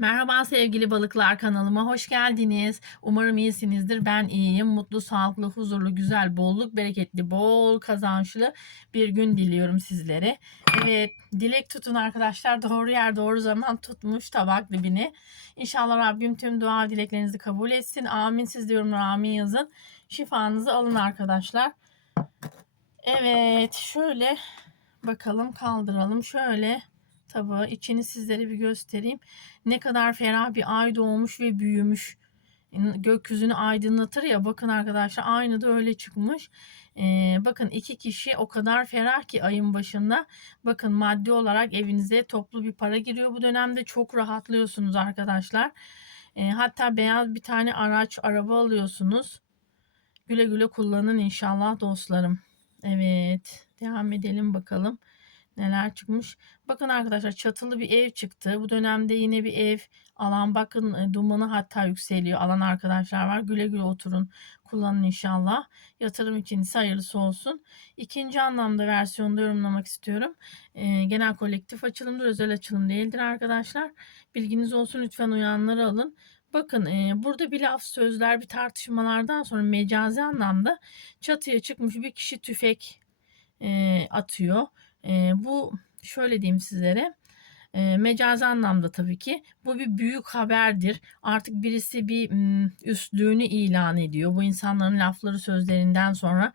Merhaba sevgili balıklar kanalıma hoş geldiniz. Umarım iyisinizdir. Ben iyiyim. Mutlu, sağlıklı, huzurlu, güzel, bolluk, bereketli, bol kazançlı bir gün diliyorum sizlere. Evet, dilek tutun arkadaşlar. Doğru yer, doğru zaman tutmuş tabak dibini. İnşallah Rabbim tüm dua dileklerinizi kabul etsin. Amin. Siz diyorum amin yazın. Şifanızı alın arkadaşlar. Evet, şöyle bakalım kaldıralım. Şöyle tabağı içini sizlere bir göstereyim. Ne kadar ferah bir ay doğmuş ve büyümüş. Gökyüzünü aydınlatır ya bakın arkadaşlar aynı da öyle çıkmış. Ee, bakın iki kişi o kadar ferah ki ayın başında. Bakın maddi olarak evinize toplu bir para giriyor bu dönemde. Çok rahatlıyorsunuz arkadaşlar. Ee, hatta beyaz bir tane araç, araba alıyorsunuz. Güle güle kullanın inşallah dostlarım. Evet devam edelim bakalım neler çıkmış. Bakın arkadaşlar çatılı bir ev çıktı. Bu dönemde yine bir ev alan bakın e, dumanı hatta yükseliyor. Alan arkadaşlar var. Güle güle oturun. Kullanın inşallah. Yatırım için hayırlısı olsun. İkinci anlamda versiyonda yorumlamak istiyorum. E, genel kolektif açılımdır. Özel açılım değildir arkadaşlar. Bilginiz olsun lütfen uyanları alın. Bakın e, burada bir laf sözler bir tartışmalardan sonra mecazi anlamda çatıya çıkmış bir kişi tüfek e, atıyor. E, bu şöyle diyeyim sizlere. E, mecazi anlamda tabii ki bu bir büyük haberdir. Artık birisi bir m, üstlüğünü ilan ediyor. Bu insanların lafları sözlerinden sonra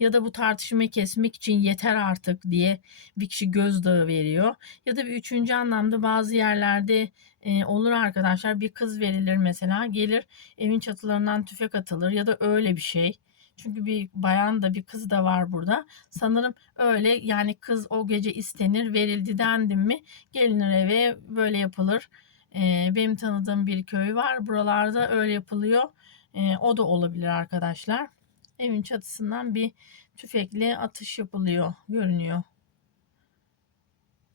ya da bu tartışmayı kesmek için yeter artık diye bir kişi gözdağı veriyor. Ya da bir üçüncü anlamda bazı yerlerde e, olur arkadaşlar bir kız verilir mesela gelir evin çatılarından tüfek atılır ya da öyle bir şey. Çünkü bir bayan da bir kız da var burada. Sanırım öyle yani kız o gece istenir verildi dendim mi gelinir eve böyle yapılır. Ee, benim tanıdığım bir köy var. Buralarda öyle yapılıyor. Ee, o da olabilir arkadaşlar. Evin çatısından bir tüfekle atış yapılıyor görünüyor.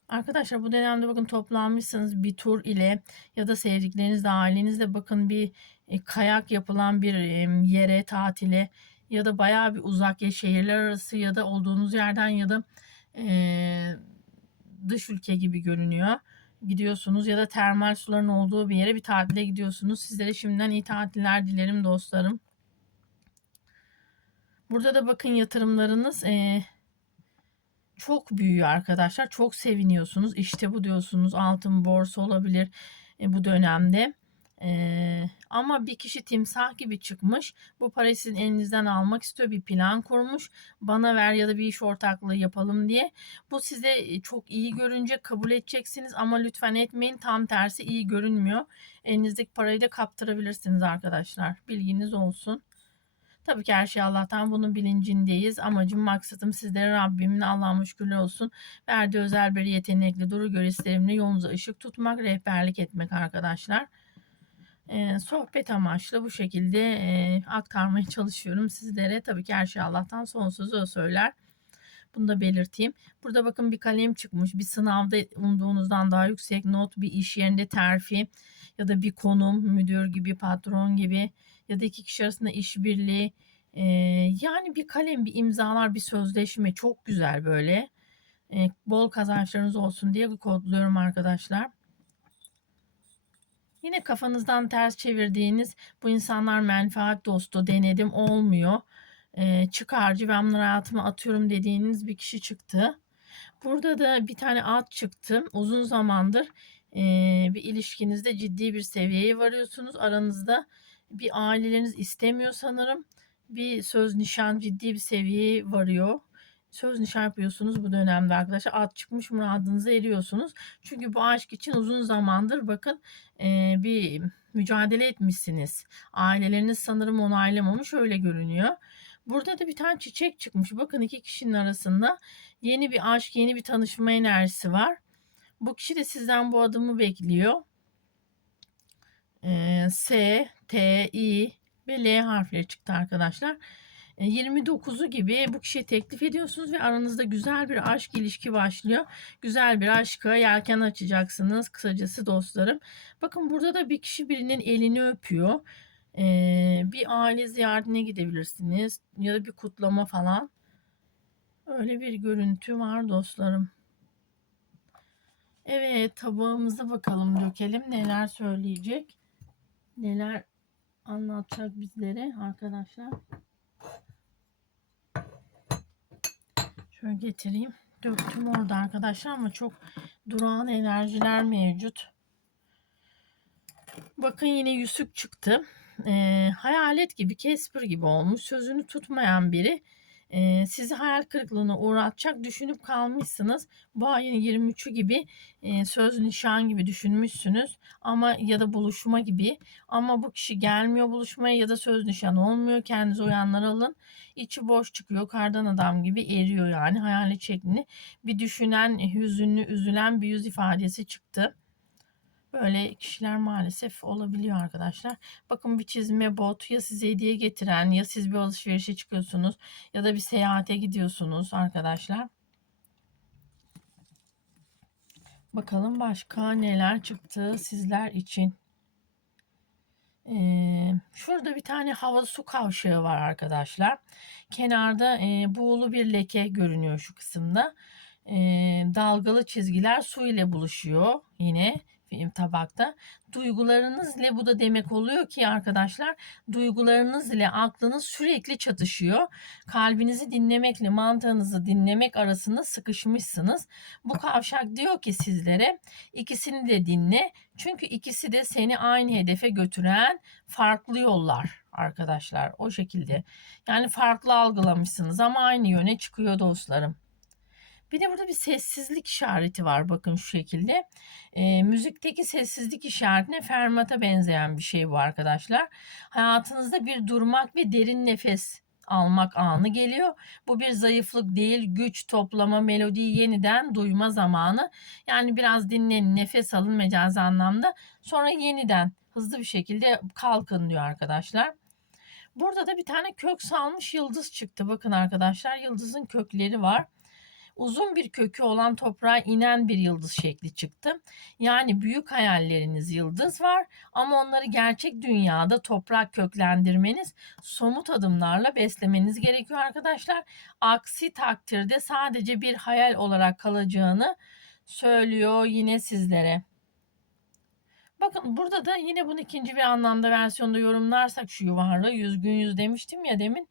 Arkadaşlar bu dönemde bakın toplanmışsınız bir tur ile ya da sevdiklerinizle ailenizle bakın bir e, kayak yapılan bir e, yere tatile ya da bayağı bir uzak ya şehirler arası ya da olduğunuz yerden ya da e, dış ülke gibi görünüyor. Gidiyorsunuz ya da termal suların olduğu bir yere bir tatile gidiyorsunuz. Sizlere şimdiden iyi tatiller dilerim dostlarım. Burada da bakın yatırımlarınız e, çok büyüyor arkadaşlar. Çok seviniyorsunuz. İşte bu diyorsunuz altın borsa olabilir e, bu dönemde. Ee, ama bir kişi timsah gibi çıkmış. Bu parayı sizin elinizden almak istiyor. Bir plan kurmuş. Bana ver ya da bir iş ortaklığı yapalım diye. Bu size çok iyi görünce kabul edeceksiniz ama lütfen etmeyin. Tam tersi iyi görünmüyor. Elinizdeki parayı da kaptırabilirsiniz arkadaşlar. Bilginiz olsun. Tabii ki her şey Allah'tan bunun bilincindeyiz. Amacım maksatım sizlere Rabbimin Allah'ıma şükürler olsun. Verdiği özel bir yetenekli duru görislerimle yolunuza ışık tutmak, rehberlik etmek arkadaşlar sohbet amaçlı bu şekilde aktarmaya çalışıyorum sizlere. Tabii ki her şey Allah'tan sonsuz o söyler. Bunu da belirteyim. Burada bakın bir kalem çıkmış. Bir sınavda umduğunuzdan daha yüksek not, bir iş yerinde terfi ya da bir konum, müdür gibi, patron gibi ya da iki kişi arasında işbirliği. Yani bir kalem, bir imzalar, bir sözleşme çok güzel böyle. Bol kazançlarınız olsun diye kodluyorum arkadaşlar. Yine kafanızdan ters çevirdiğiniz bu insanlar menfaat dostu denedim olmuyor. E, çıkarcı ben bunları hayatıma atıyorum dediğiniz bir kişi çıktı. Burada da bir tane at çıktı. Uzun zamandır e, bir ilişkinizde ciddi bir seviyeye varıyorsunuz. Aranızda bir aileleriniz istemiyor sanırım. Bir söz nişan ciddi bir seviyeye varıyor söz nişan yapıyorsunuz bu dönemde arkadaşlar. At çıkmış muradınıza eriyorsunuz. Çünkü bu aşk için uzun zamandır bakın e, bir mücadele etmişsiniz. Aileleriniz sanırım onaylamamış öyle görünüyor. Burada da bir tane çiçek çıkmış. Bakın iki kişinin arasında yeni bir aşk, yeni bir tanışma enerjisi var. Bu kişi de sizden bu adımı bekliyor. E, S, T, I ve L harfleri çıktı arkadaşlar. 29'u e, gibi bu kişiye teklif ediyorsunuz ve aranızda güzel bir aşk ilişki başlıyor. Güzel bir aşka yelken açacaksınız kısacası dostlarım. Bakın burada da bir kişi birinin elini öpüyor. Ee, bir aile ziyaretine gidebilirsiniz ya da bir kutlama falan. Öyle bir görüntü var dostlarım. Evet tabağımıza bakalım dökelim neler söyleyecek. Neler anlatacak bizlere arkadaşlar. Şöyle getireyim. Döktüm orada arkadaşlar ama çok durağan enerjiler mevcut. Bakın yine yüzük çıktı. Ee, hayalet gibi, Casper gibi olmuş. Sözünü tutmayan biri. Ee, sizi hayal kırıklığına uğratacak düşünüp kalmışsınız. Bu ayın 23'ü gibi e, söz nişan gibi düşünmüşsünüz. Ama ya da buluşma gibi. Ama bu kişi gelmiyor buluşmaya ya da söz nişan olmuyor. Kendinize uyanlar alın. İçi boş çıkıyor. Kardan adam gibi eriyor yani. Hayalet şeklini bir düşünen, hüzünlü, üzülen bir yüz ifadesi çıktı. Böyle kişiler maalesef olabiliyor arkadaşlar. Bakın bir çizme bot ya size hediye getiren ya siz bir alışverişe çıkıyorsunuz ya da bir seyahate gidiyorsunuz arkadaşlar. Bakalım başka neler çıktı sizler için. Ee, şurada bir tane hava su kavşağı var arkadaşlar. Kenarda e, buğulu bir leke görünüyor şu kısımda. E, dalgalı çizgiler su ile buluşuyor yine tabakta. Duygularınız ile bu da demek oluyor ki arkadaşlar duygularınız ile aklınız sürekli çatışıyor. Kalbinizi dinlemekle mantığınızı dinlemek arasında sıkışmışsınız. Bu kavşak diyor ki sizlere ikisini de dinle. Çünkü ikisi de seni aynı hedefe götüren farklı yollar arkadaşlar. O şekilde. Yani farklı algılamışsınız ama aynı yöne çıkıyor dostlarım. Bir de burada bir sessizlik işareti var bakın şu şekilde. E, müzikteki sessizlik işaretine fermata benzeyen bir şey bu arkadaşlar. Hayatınızda bir durmak ve derin nefes almak anı geliyor. Bu bir zayıflık değil, güç toplama, melodiyi yeniden duyma zamanı. Yani biraz dinlenin, nefes alın mecazi anlamda. Sonra yeniden hızlı bir şekilde kalkın diyor arkadaşlar. Burada da bir tane kök salmış yıldız çıktı. Bakın arkadaşlar yıldızın kökleri var uzun bir kökü olan toprağa inen bir yıldız şekli çıktı. Yani büyük hayalleriniz yıldız var ama onları gerçek dünyada toprak köklendirmeniz, somut adımlarla beslemeniz gerekiyor arkadaşlar. Aksi takdirde sadece bir hayal olarak kalacağını söylüyor yine sizlere. Bakın burada da yine bunu ikinci bir anlamda versiyonda yorumlarsak şu yuvarlığı yüz gün yüz demiştim ya demin.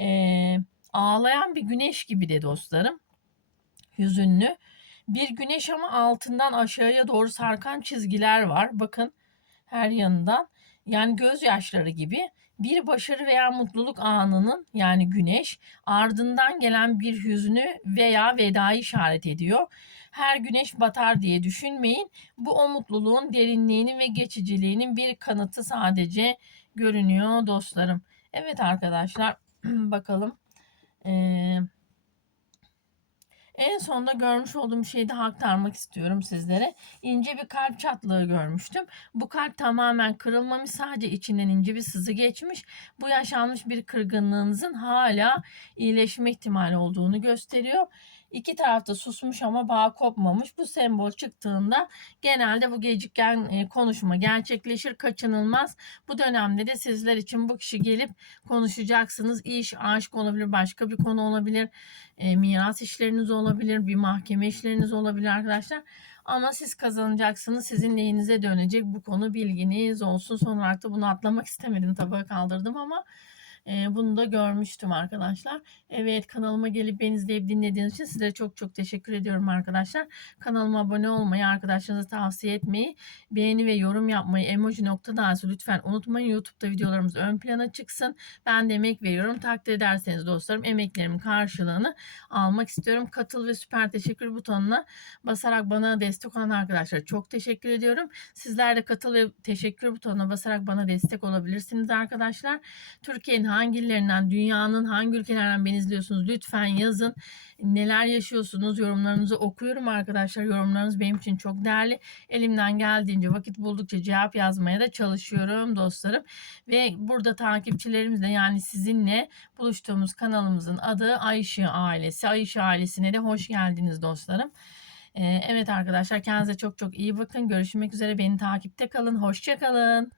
Ee, ağlayan bir güneş gibi de dostlarım hüzünlü. Bir güneş ama altından aşağıya doğru sarkan çizgiler var. Bakın her yanından. Yani gözyaşları gibi bir başarı veya mutluluk anının yani güneş ardından gelen bir hüznü veya vedayı işaret ediyor. Her güneş batar diye düşünmeyin. Bu o mutluluğun derinliğinin ve geçiciliğinin bir kanıtı sadece görünüyor dostlarım. Evet arkadaşlar bakalım. Ee, en sonda görmüş olduğum şeyi daha aktarmak istiyorum sizlere. İnce bir kalp çatlığı görmüştüm. Bu kalp tamamen kırılmamış. Sadece içinden ince bir sızı geçmiş. Bu yaşanmış bir kırgınlığınızın hala iyileşme ihtimali olduğunu gösteriyor. İki tarafta susmuş ama bağ kopmamış. Bu sembol çıktığında genelde bu gecikken e, konuşma gerçekleşir, kaçınılmaz. Bu dönemde de sizler için bu kişi gelip konuşacaksınız. İş, aşk olabilir, başka bir konu olabilir. E, miras işleriniz olabilir, bir mahkeme işleriniz olabilir arkadaşlar. Ama siz kazanacaksınız. Sizin lehinize dönecek bu konu bilginiz olsun. Son olarak da bunu atlamak istemedim. Tabağa kaldırdım ama bunu da görmüştüm arkadaşlar. Evet kanalıma gelip beni izleyip dinlediğiniz için size çok çok teşekkür ediyorum arkadaşlar. Kanalıma abone olmayı, arkadaşlarınıza tavsiye etmeyi, beğeni ve yorum yapmayı, emoji nokta dahası lütfen unutmayın. YouTube'da videolarımız ön plana çıksın. Ben de emek veriyorum. Takdir ederseniz dostlarım emeklerimin karşılığını almak istiyorum. Katıl ve süper teşekkür butonuna basarak bana destek olan arkadaşlar çok teşekkür ediyorum. Sizler de katıl ve teşekkür butonuna basarak bana destek olabilirsiniz arkadaşlar. Türkiye'nin hangi illerinden, dünyanın hangi ülkelerinden beni izliyorsunuz lütfen yazın. Neler yaşıyorsunuz yorumlarınızı okuyorum arkadaşlar. Yorumlarınız benim için çok değerli. Elimden geldiğince vakit buldukça cevap yazmaya da çalışıyorum dostlarım. Ve burada takipçilerimizle yani sizinle buluştuğumuz kanalımızın adı Ayşe Ailesi. Ayşe Ailesi'ne de hoş geldiniz dostlarım. Evet arkadaşlar kendinize çok çok iyi bakın. Görüşmek üzere. Beni takipte kalın. Hoşçakalın.